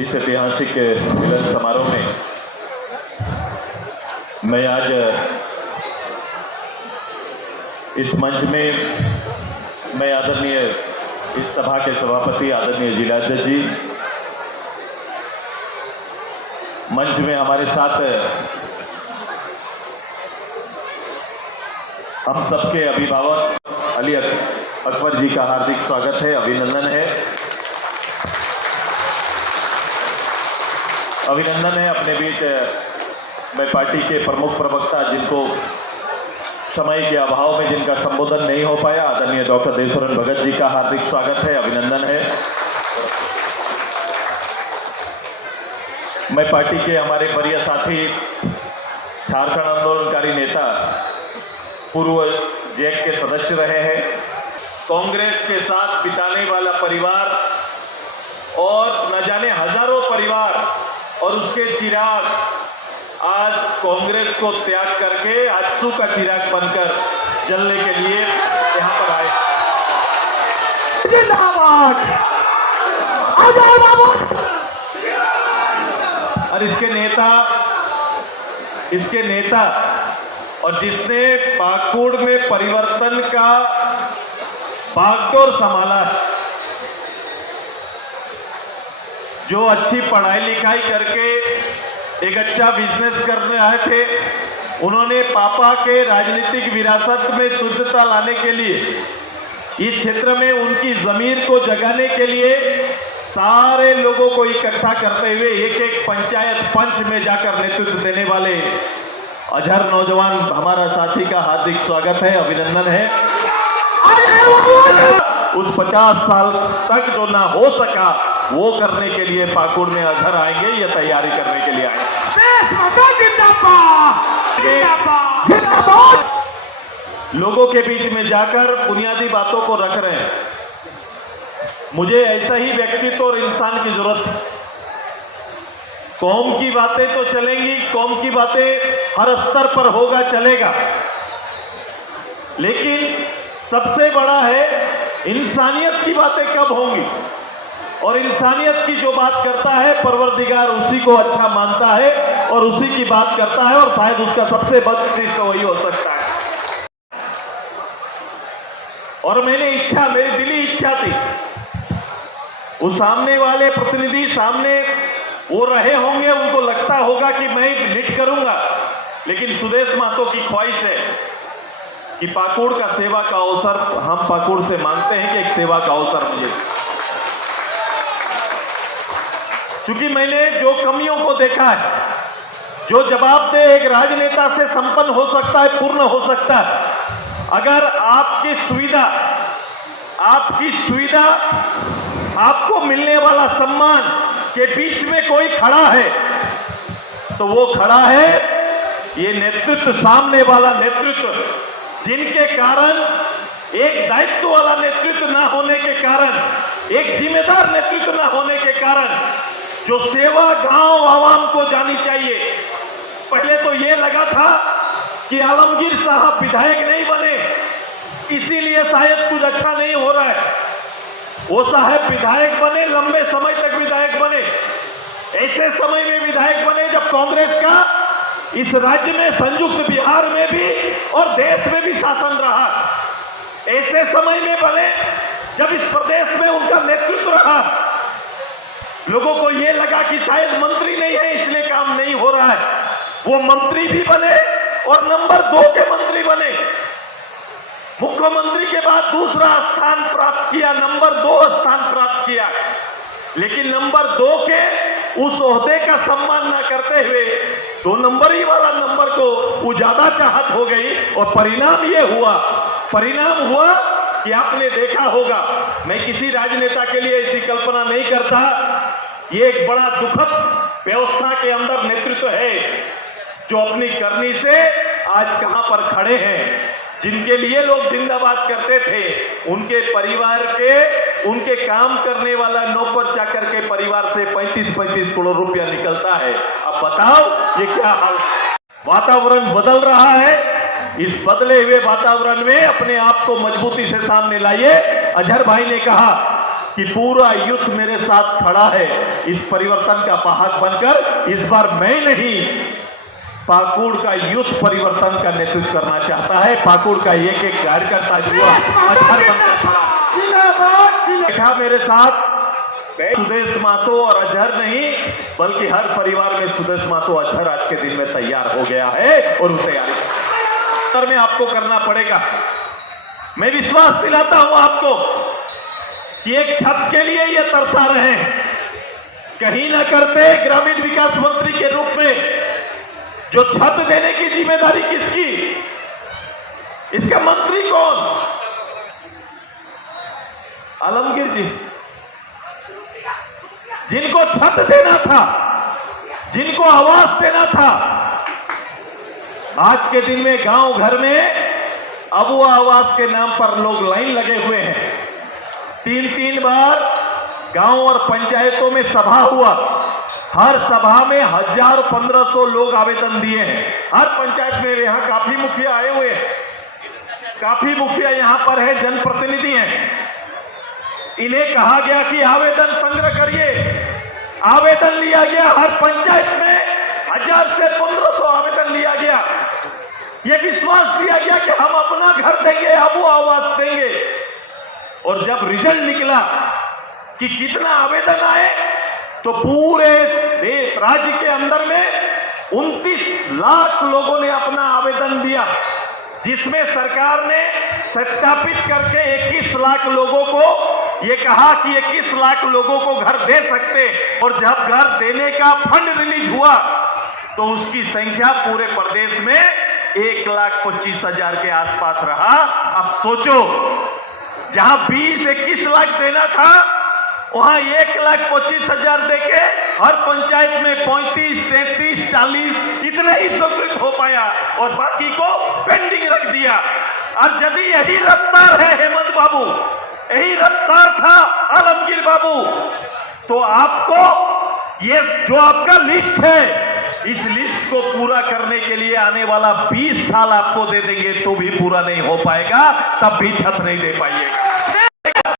इस ऐतिहासिक मिलन समारोह में मैं आज इस मंच में मैं आदरणीय इस सभा के सभापति आदरणीय जिलाध्यक्ष जी, मंच में हमारे साथ हम सबके अभिभावक अली अकबर जी का हार्दिक स्वागत है, अभिनंदन है। अभिनंदन है अपने बीच मैं पार्टी के प्रमुख प्रवक्ता जिनको समय के अभाव में जिनका संबोधन नहीं हो पाया, आदरणीय डॉक्टर देवसुरन भगत जी का हार्दिक स्वागत है, अभिनंदन है। मैं पार्टी के हमारे वरीय साथी झारखंड आंदोलनकारी नेता पूर्व जैक के सदस्य रहे हैं, कांग्रेस के साथ बिताने वाला परिवार और न जाने हजारों परिवार और उसके चिराग आज कांग्रेस को त्याग करके आजसू का चिराग बनकर जलने के लिए यहां पर आए। और इसके नेता और जिसने पाकुड़ में परिवर्तन का बागडोर संभाला, जो अच्छी पढ़ाई लिखाई करके एक अच्छा बिजनेस करने आए थे, उन्होंने पापा के राजनीतिक विरासत में शुद्धता लाने के लिए इस क्षेत्र में उनकी जमीर को जगाने के लिए सारे लोगों को इकट्ठा करते हुए एक एक पंचायत पंच में जाकर नेतृत्व देने वाले अजहर नौजवान हमारा साथी का हार्दिक स्वागत है, अभिनंदन है। उस 50 साल तक जो ना हो सका वो करने के लिए पाकुड़ में अजहर आएंगे, ये तैयारी करने के लिए आएंगे। लोगों के बीच में जाकर बुनियादी बातों को रख रहे हैं। मुझे ऐसा ही व्यक्तित्व और इंसान की जरूरत है। कौम की बातें तो चलेंगी, कौम की बातें हर स्तर पर होगा, चलेगा, लेकिन सबसे बड़ा है इंसानियत की बातें कब होंगी। और इंसानियत की जो बात करता है परवरदिगार उसी को अच्छा मानता है और उसी की बात करता है, और शायद उसका सबसे बदकिस्मत तो वही हो सकता है। और मेरी दिली इच्छा थी, उस सामने वाले प्रतिनिधि सामने वो रहे होंगे, उनको लगता होगा कि मैं लीड करूंगा, लेकिन सुदेश महतो की ख्वाहिश है कि पाकुड़ का सेवा का अवसर हम पाकुड़ से मांगते हैं कि एक सेवा का अवसर मुझे, क्योंकि मैंने जो कमियों को देखा है, जो जवाबदेह एक राजनेता से संपन्न हो सकता है, पूर्ण हो सकता है, अगर आपकी सुविधा आपको मिलने वाला सम्मान के बीच में कोई खड़ा है, तो वो खड़ा है ये नेतृत्व, सामने वाला नेतृत्व, जिनके कारण एक दायित्व वाला नेतृत्व ना होने के कारण, एक जिम्मेदार नेतृत्व ना होने के कारण, जो सेवा गांव आवाम को जानी चाहिए। पहले तो ये लगा था कि आलमगीर साहब विधायक नहीं बने, इसीलिए शायद कुछ अच्छा नहीं हो रहा है। वो साहब विधायक बने, लंबे समय तक विधायक बने, ऐसे समय में विधायक बने जब कांग्रेस का इस राज्य में, संयुक्त बिहार में भी और देश में भी शासन रहा। ऐसे समय में बने जब इस प्रदेश में उनका नेतृत्व रहा। लोगों को यह लगा कि शायद मंत्री नहीं है इसलिए काम नहीं हो रहा है। वो मंत्री भी बने और नंबर 2 के मंत्री बने। मुख्यमंत्री के बाद दूसरा स्थान प्राप्त किया, नंबर 2 स्थान प्राप्त किया, लेकिन नंबर 2 के उस ओहदे का सम्मान न करते हुए 2 नंबरी वाला नंबर को वो ज्यादा चाहत हो गई। और परिणाम हुआ कि आपने देखा होगा, मैं किसी राजनेता के लिए ऐसी कल्पना नहीं करता, ये एक बड़ा दुखद व्यवस्था के अंदर नेतृत्व है जो अपनी करनी से आज कहां पर खड़े हैं। जिनके लिए लोग जिंदाबाद करते थे, उनके परिवार के, उनके काम करने वाला नौकर चाकर के परिवार से 35-35 करोड़ रुपया निकलता है। अब बताओ ये क्या हाल। वातावरण बदल रहा है, इस बदले हुए वातावरण में अपने आप को मजबूती से सामने लाइए। अजहर भाई ने कहा कि पूरा यूथ मेरे साथ खड़ा है इस परिवर्तन का वाहक बनकर। इस बार मैं नहीं, पाकुड़ का यूथ परिवर्तन का नेतृत्व करना चाहता है। पाकुड़ का एक एक कार्यकर्ता युवा अजहर बनकर खड़ा देखा मेरे साथ। सुदेश महतो और अजहर नहीं, बल्कि हर परिवार में सुदेश महतो अजहर आज के दिन में तैयार हो गया है और उस तैयारी में आपको करना पड़ेगा। मैं विश्वास दिलाता हूं आपको कि एक छत के लिए ये तरसा रहे हैं, कहीं ना करते ग्रामीण विकास मंत्री के रूप में जो छत देने की जिम्मेदारी किसकी, इसका मंत्री कौन? आलमगीर जी, जिनको छत देना था, जिनको आवास देना था। आज के दिन में गांव घर में अबुआ आवास के नाम पर लोग लाइन लगे हुए हैं। 3-3 बार गांव और पंचायतों में सभा हुआ, हर सभा में 1000-1500 लोग आवेदन दिए हैं। हर पंचायत में यहां काफी मुखिया आए हुए हैं, काफी मुखिया यहां पर है, जनप्रतिनिधि हैं। इन्हें कहा गया कि आवेदन संग्रह करिए, आवेदन लिया गया। हर पंचायत में 1000 से 1500 आवेदन लिया गया। यह विश्वास दिया गया कि हम अपना घर देंगे, अबू आवास देंगे। और जब रिजल्ट निकला कि कितना आवेदन आए, तो पूरे देश राज्य के अंदर में 29 लाख लोगों ने अपना आवेदन दिया, जिसमें सरकार ने सत्यापित करके 21 लाख लोगों को ये कहा कि 21 लाख लोगों को घर दे सकते। और जब घर देने का फंड रिलीज हुआ तो उसकी संख्या पूरे प्रदेश में 1,25,000 के आसपास रहा। अब सोचो, जहां 20-21 लाख देना था, वहां 1,25,000 देके हर पंचायत में 35, 33, 40 इतना ही स्वीकृत हो पाया और बाकी को पेंडिंग रख दिया। और यदि यही रफ्तार है हेमंत बाबू, यही रफ्तार था आलमगीर बाबू, तो आपको ये जो आपका लिस्ट है, इस लिस्ट को पूरा करने के लिए आने वाला 20 साल आपको दे देंगे तो भी पूरा नहीं हो पाएगा, तब भी छत नहीं दे पाइएगा।